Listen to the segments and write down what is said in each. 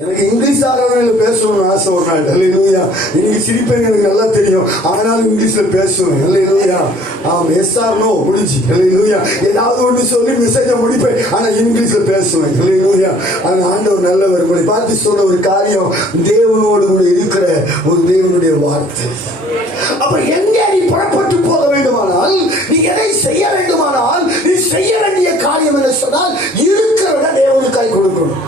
எனக்கு இங்கிலீஷ் ஆகிறவங்க பேசணும்னு ஆசை ஒரு நாள். அல்லேலூயா. இன்னைக்கு சிரிப்பேன் எனக்கு நல்லா தெரியும், ஆனாலும் இங்கிலீஷ்ல பேசுவேன். அல்லேலூயா. எஸ் ஆர் நோ முடிஞ்சு. அல்லேலூயா. ஏதாவது ஒன்று சொல்லி மெசேஜை முடிப்பேன், ஆனா இங்கிலீஷ்ல பேசுவேன். அல்லேலூயா. அந்த ஆண்டவர் நல்லவர். உங்களை பார்த்து சொல்ற ஒரு காரியம், தேவனோடு கூட இருக்கிற ஒரு தேவனுடைய வார்த்தை. அப்ப எங்கே நீ புறப்பட்டு போக வேண்டுமானால், நீ எதை செய்ய வேண்டுமானால், நீ செய்ய வேண்டிய காரியம் என்ன சொன்னால், இருக்கிறத தேவனுக்காய் கொடுக்கணும்.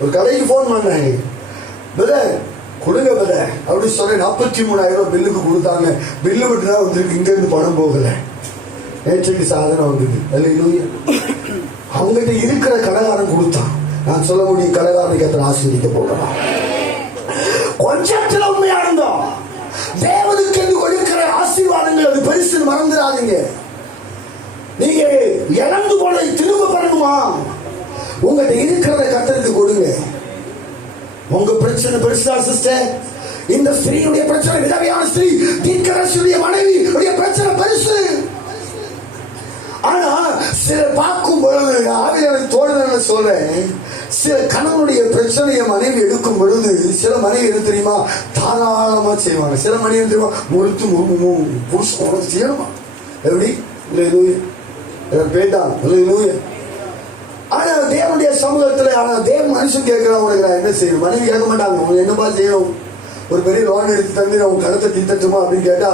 ஒரு கடைக்கு போன் பண்ணாங்க, கொடுங்க அப்படி சொல்ல 43,000 பில்லுக்கு கொடுத்தாங்க. பில்லு மட்டும் தான் வந்துருக்கு, இங்க இருந்து பணம் போகல. நேற்றைக்கு சாதனம் வந்தது. அவங்ககிட்ட இருக்கிற கடைக்காரன் கொடுத்தான். நான் சொல்ல முடியும், கடைக்காரனுக்கு எத்தனை ஆசீர்வதிக்க போகலாம். கொஞ்சத்துல உண்மையா இருந்தோம். தேவனுக்கு என்று கொடுக்கிற ஆசீர்வாதங்கள் அது பெருசு, மறந்துடாதீங்க. நீங்க இழந்து போன திரும்ப பெறணுமா, உங்கள்கிட்ட இருக்கிறத கர்த்தருக்கு கொடுங்க. உங்க பிரச்சனை பெருசா சிஸ்டர், இந்த ஸ்திரீயுடைய பிரச்சனை, விதவையான ஸ்திரீ, தீர்க்கதரிசியுடைய மனைவி பிரச்சனை பெருசு. ஆனா சிலர் பார்க்கும் பொழுது ஆவியானவர் தோழனை சொல்றேன், சில கணவனுடைய பிரச்சனையை மனைவி எடுக்கும் பொழுது, சில மனைவி எது தெரியுமா, தாராளமா செய்வாங்க. சில மனைவி தெரியுமா, முழுத்து புருஷன் செய்யணுமா, எப்படி பேட்டான். ஆனா தேவனுடைய சமூகத்துல, ஆனா தேவ மனுஷன் கேட்கிறவங்க என்ன செய்யணும், மனைவி கேட்க மாட்டாங்க. அவங்க என்னப்பா செய்யணும், ஒரு பெரிய லோன் எடுத்து தந்து அவங்க கடத்தை தீர்த்தட்டுமா அப்படின்னு கேட்டா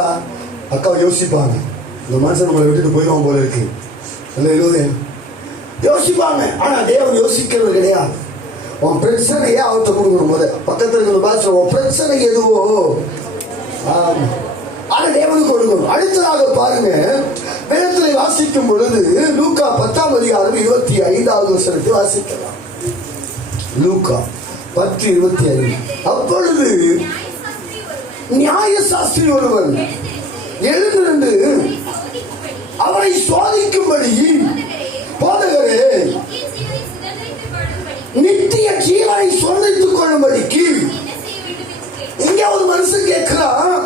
அக்கா யோசிப்பாங்க, இந்த மனுஷன் நம்மளை விட்டுட்டு போயிடுவான் போல இருக்கு, யோசிப்பாங்க. ஆனா தேவன் யோசிக்கிறது கிடையாது. உன் பிரச்சனையே அவர்கிட்ட கொடுக்கணும். முத பக்கத்துல இருக்கிற பாஷை, உன் பிரச்சனை எதுவோ ஆனா தேவனுக்கு கொடுக்கணும். அடுத்ததாக பாருங்க, வேதத்திலே வாசிக்கும் பொழுது லூக்கா 10ஆம் அதிகாரம் 25வது வசனத்தை வாசிக்கலாம். லூக்கா 10:25. அப்பொழுது நியாயசாஸ்திரி ஒருவன் எழுந்திருந்து அவரை சோதிக்கும்படி, போதகரே நித்திய ஜீவனை சுதந்திரித்துக் கொள்ளும்படிக்கு. இங்க ஒரு மனுஷன் கேட்கிறான்,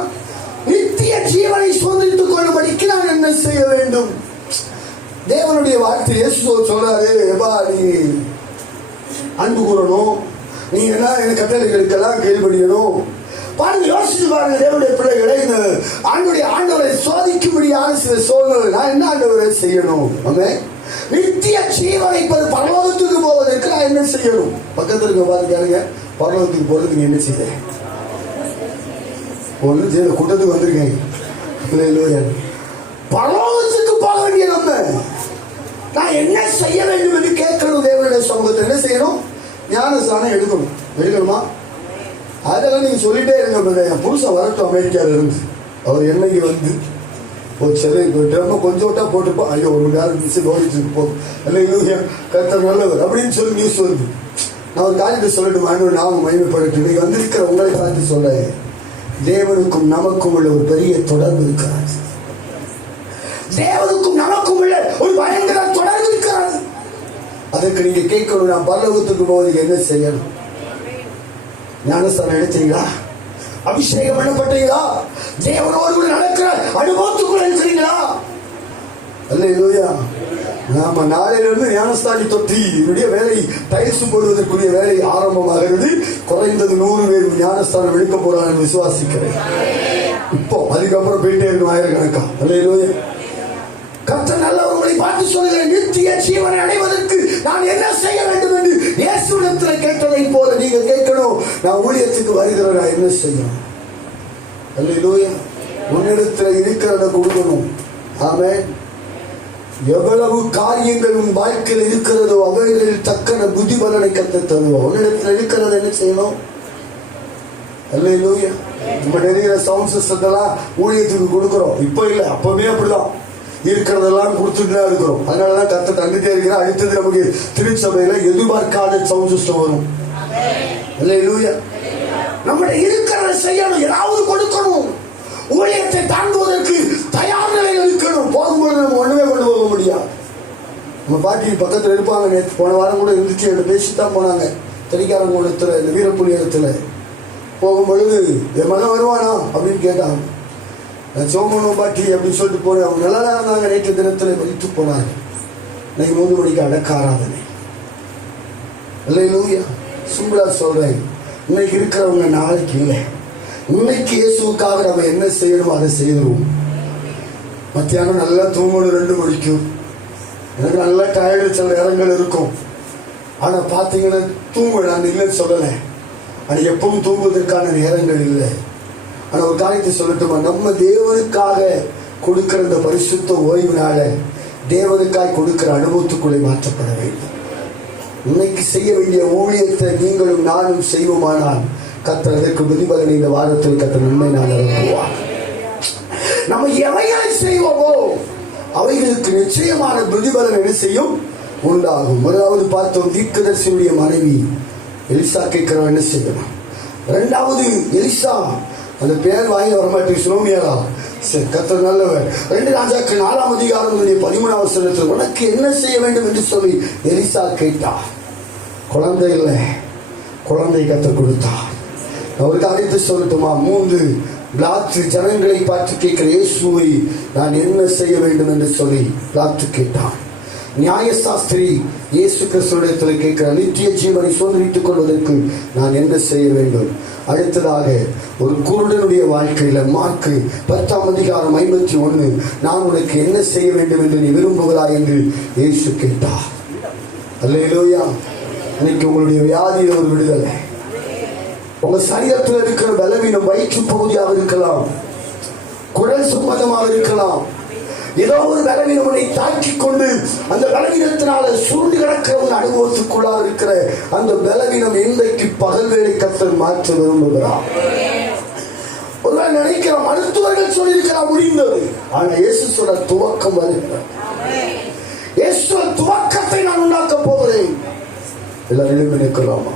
நித்திய ஜீவனை சுதந்திரித்துக் கொள்ளும்படிக்கு நான் என்ன செய்ய வேண்டும்? தேவனுடைய வார்த்தை இயேசு சொல்றாரு, நீ அன்பு கூறணும், நீ என்ன எனக்கு கட்டளைகளுக்கெல்லாம் கீழ்ப்படியணும். பாருங்க, யோசிச்சு பாருங்க, தேவனுடைய பிள்ளைகளை இந்த ஆண்டவரை சோதிக்கும்படியான சில சோதனை, நான் என்ன ஆண்டவரை செய்யணும்? நித்திய ஜீவனை பரலோகத்துக்கு போவதற்கு நான் என்ன செய்யணும்? பக்கத்துல இருக்க பாருங்க, பரலோகத்துக்கு போறதுக்கு நீ என்ன செய்ய? ஒன்று செய்ய கூட்டத்துக்கு வந்திருக்கேன். பரலோகத்துக்கு போக வேண்டிய நம்ம, நான் என்ன செய்ய வேண்டும் என்று கேட்கணும். தேவனுடைய சமூகத்தை என்ன செய்யணும்? ஞானஸ்தானம் எடுக்கணுமா? அதெல்லாம் நீங்க சொல்லிட்டே இருங்க. என் புருஷன் வரட்டும் அமெரிக்கால இருந்து, அவர் என்னைக்கு வந்து ஒரு சிலை போயிட்டு கொஞ்சம் விட்டா போட்டுப்போம், ஐயோ ஒரு மணி நேரம் மிஸ் ஓடிட்டு இருப்போம், இல்லை கர்த்தர் நல்லவர் அப்படின்னு சொல்லி நியூஸ் வருது. நான் ஒரு காரியத்தை சொல்லட்டும், ஆண்டவர் நாம மகிமைப்படட்டும். நீங்க வந்திருக்கிற உங்களை பார்த்து சொல்றேன், தேவனுக்கும் நமக்கும் உள்ள ஒரு பெரிய தொடர்பு இருக்கிறார். தேவனுக்கும் நமக்கும் உள்ள ஒரு பயங்கர தொடர்பு இருக்கிறார். அதற்கு நீங்க கேட்கணும், நான் பரலோகத்துக்கு போவதுக்கு என்ன செய்யணும்? ஞானஸ்தானம் எடுத்தீங்களா? அபிஷேகம் பண்ணப்பட்டீங்களா? தேவனோடு நடக்கிற அனுபவத்துக்குள்ள இருக்கிறீங்களா? அல்லேலூயா. நாம நாளையிலிருந்து ஞானஸ்தானி தொட்டி என்னுடைய வேலை டைல்ஸ் போடுவதற்குரிய வேலை ஆரம்பமாகிறது. குறைந்தது 100 பேர் ஞானஸ்தானம் எடுக்க போறாங்க விசுவாசிக்கிறேன். இப்போ அதுக்கப்புறம் போயிட்டே இருக்கும் ஆயிரக்கணக்கா. அல்லேலூயா. கர்த்தர் நல்லவர்களை பார்த்து சொல்லுகிறேன், நித்திய ஜீவனை அடைவதற்கு நான் என்ன செய்ய வேண்டும் என்று இயேசுவிடத்தில் கேட்டதை போல நீங்க கேட்கணும். நான் ஊழியத்துக்கு வருகிறேன், நான் என்ன செய்யணும்? அல்லேலூயா. உன்னிடத்தில் இருக்கிறத கொடுக்கணும். ஆமென். எவ்வளவு காரியங்கள் உன் வாழ்க்கையில் இருக்கிறதோ அவைகளில் தக்கன புத்தி பலனை கத்த தருவோம். உன்னிடத்தில் இருக்கிறத என்ன செய்யணும்? அல்லேலூயா. நம்ம நிறைய சவுண்ட் சிஸ்டத்தெல்லாம் ஊழியத்துக்கு கொடுக்கிறோம். இப்போ இல்லை, அப்பவே அப்படிதான் இருக்கிறதெல்லாம் கொடுத்துட்டு தான் இருக்கிறோம். அதனாலதான் கத்த தந்துட்டே இருக்கிறோம். அடுத்தது நமக்கு திருச்சபையில எதிர்பார்க்காத சவுண்ட் சிஸ்டம் வரும். அல்லேலூயா. நம்முடைய இருக்கிறத செய்யணும், ஏதாவது கொடுக்கணும். ஊழியத்தை தாண்டுவதற்கு தயார் நிலையில் இருக்கணும். போகும்போது நம்ம ஒண்ணுமே கொண்டு போக முடியாது. நம்ம பாட்டி பக்கத்துல இருப்பாங்க. நேற்று போன வாரம் கூட இருந்துச்சு, என்ன பேசித்தான் போனாங்க. தெரிக்காரங்குளத்துல இந்த வீரப்புலி இடத்துல போகும்பொழுது, என் மகன் வருவானா அப்படின்னு கேட்டாங்க. நான் சோமனும் பாட்டி அப்படின்னு சொல்லிட்டு போனேன். அவங்க நல்லா தான் இருந்தாங்க. நேற்று தினத்துல வலித்து போனாங்க. இன்னைக்கு 3 மணிக்கு அடக்க ஆராதனை. அல்லேலூயா. சிம்பிளா சொல்றேன், இன்னைக்கு இருக்கிறவங்க நாளைக்கு இல்லை. இன்னைக்கு இயேசுக்காக நம்ம என்ன செய்யணுமோ அதை செய்யணும். மத்தியானம் நல்லா தூங்கணும் 2 மணிக்கும். எனக்கு நல்லா டயர்டு சில நேரங்கள் இருக்கும். ஆனா பாத்தீங்கன்னா தூங்க நான் இல்லைன்னு சொல்லலை. ஆனா எப்பவும் தூங்குவதற்கான நேரங்கள் இல்லை. ஆனா ஒரு காரியத்தை சொல்லட்டுமா, நம்ம தேவனுக்காக கொடுக்கிற இந்த பரிசுத்த ஓய்வுனால தேவனுக்காய் கொடுக்கிற அனுபவத்துக்குள்ளே மாற்றப்பட வேண்டும். இன்னைக்கு செய்ய வேண்டிய ஊழியத்தை நீங்களும் நானும் செய்வோமானால் கர்த்தர் அதற்கு பிரதிபலனை இந்த வாரத்தில் கர்த்தர் நன்மை நாள் அனுப்புவார். நம்ம எவைகளை செய்வோமோ அவைகளுக்கு நிச்சயமான பிரதிபலன் என்ன செய்யும்? உண்டாகும். முதலாவது பார்த்தோம், தீர்க்கதரிசியுடைய மனைவி எலிசா கேட்கிறோம் என்ன செய்யணும். 2வது எலிசா, அந்த பேர் வாங்கி வரமாட்டேன், சுனோமியாரா. சரி, கர்த்தர் நல்லவர். 2 ராஜாக்கள் 4ஆம் அதிகாரம் 13ஆம் வசனத்தில் உனக்கு என்ன செய்ய வேண்டும் என்று சொல்லி எலிசா கேட்டார். குழந்தை இல்லை, குழந்தை கர்த்தர் கொடுத்தார். ஒரு காரியத்தை சொல்லட்டுமா, 3 பிளாத்து ஜனங்களை பார்த்து கேட்கிற இயேசுவை நான் என்ன செய்ய வேண்டும் என்று சொல்லி பிளாத்து கேட்டான். நியாயசாஸ்திரி இயேசு கிறிஸ்துவிடத்தில் கேட்கிற நித்திய ஜீவனை சோதரித்துக் கொள்வதற்கு நான் என்ன செய்ய வேண்டும். அடுத்ததாக ஒரு குருடனுடைய வாழ்க்கையில மார்க்கு 10ஆம் அதிகாரம் 51 நான் உனக்கு என்ன செய்ய வேண்டும் என்று நீ விரும்புகிறாய் என்று இயேசு கேட்டார். அல்லேலூயா. இன்னைக்கு உங்களுடைய வியாதியில் ஒரு விடுதலை. உங்க சரீரத்தில் இருக்கிற பலவீனம் வயிற்று பகுதியாக இருக்கலாம், குடல் சம்பந்தமாக இருக்கலாம். ஏதோ ஒரு பலவீனம் உன்னை தாக்கிக் கொண்டு அந்த பலவீனத்தினால சுருண்டு கிடக்கிற ஒரு அனுபவத்துக்குள்ளாக இருக்கிற அந்த பலவீனம் இன்றைக்கு பகல் வேளை கர்த்தர் மாற்ற விரும்புகிறார். ஒருவேளை நினைக்கிற மருத்துவர்கள் சொல்லியிருக்கலாம் முடிந்தது. ஆனா இயேசு சொல்ற துவக்கம் வருகிறார். இயேசு துவக்கத்தை நான் உண்டாக்க போகிறேன். எல்லாரும் நினைக்கலாமா?